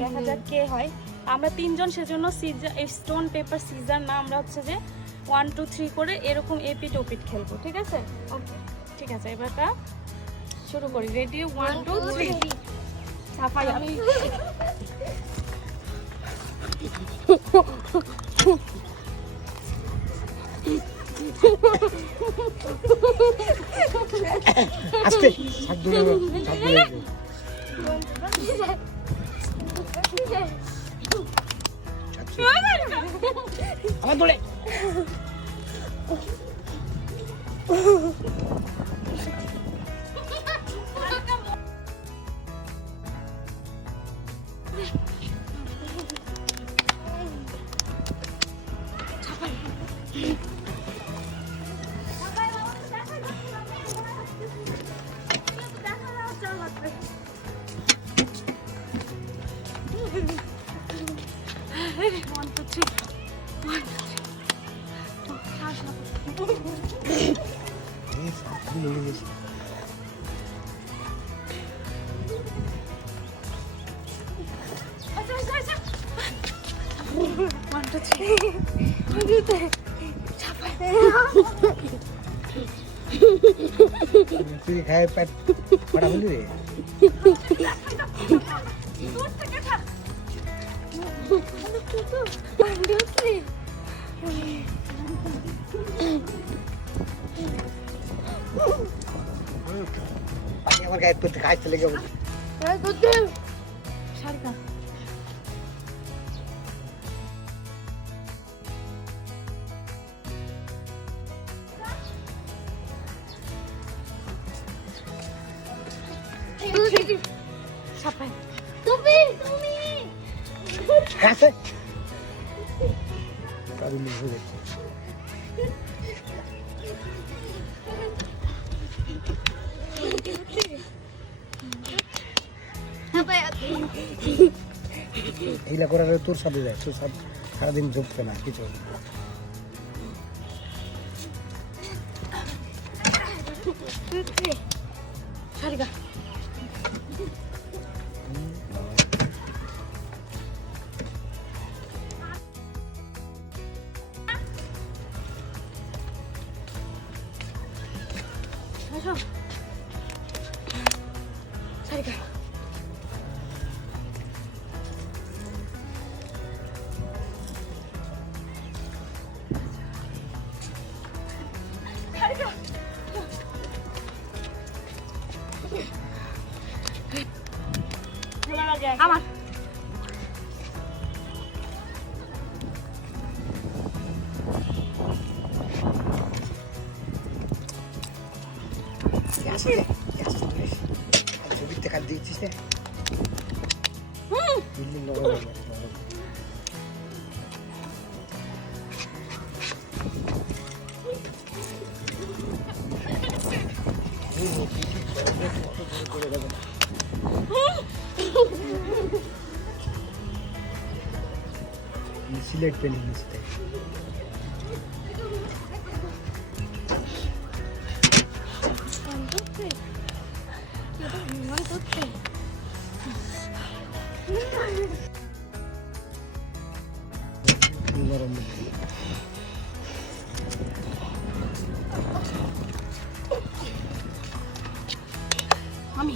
দেখা যাক কে হয়। আমরা তিনজন, সেজন্য সিজার, স্টোন পেপার সিজার না, আমরা হচ্ছে যে 1 2 3 করে এরকম এপিট ওপিট খেলবো, ঠিক আছে? ওকে ঠিক আছে, এবারটা শুরু করি। রেডি 1 2 3। ছাপাই আমি। আস্তে হাত ধরে আমার ধরে তুই খায় পেট পড়া বলি রে আমার গায়ে পড়তে কাজ চলে গেল সারিকা ছাপাই তুমি কাছে কাবি মিল হয়ে গেছে এইলা করার তোর সাথে যায়, তোর সাথে সারাদিন ঝুঁকবে না কিছু। সারিকা সারিকা আমার ছবিতে কাট দিয়েছিস না সিলেট পেলিং মিস্টেক আমি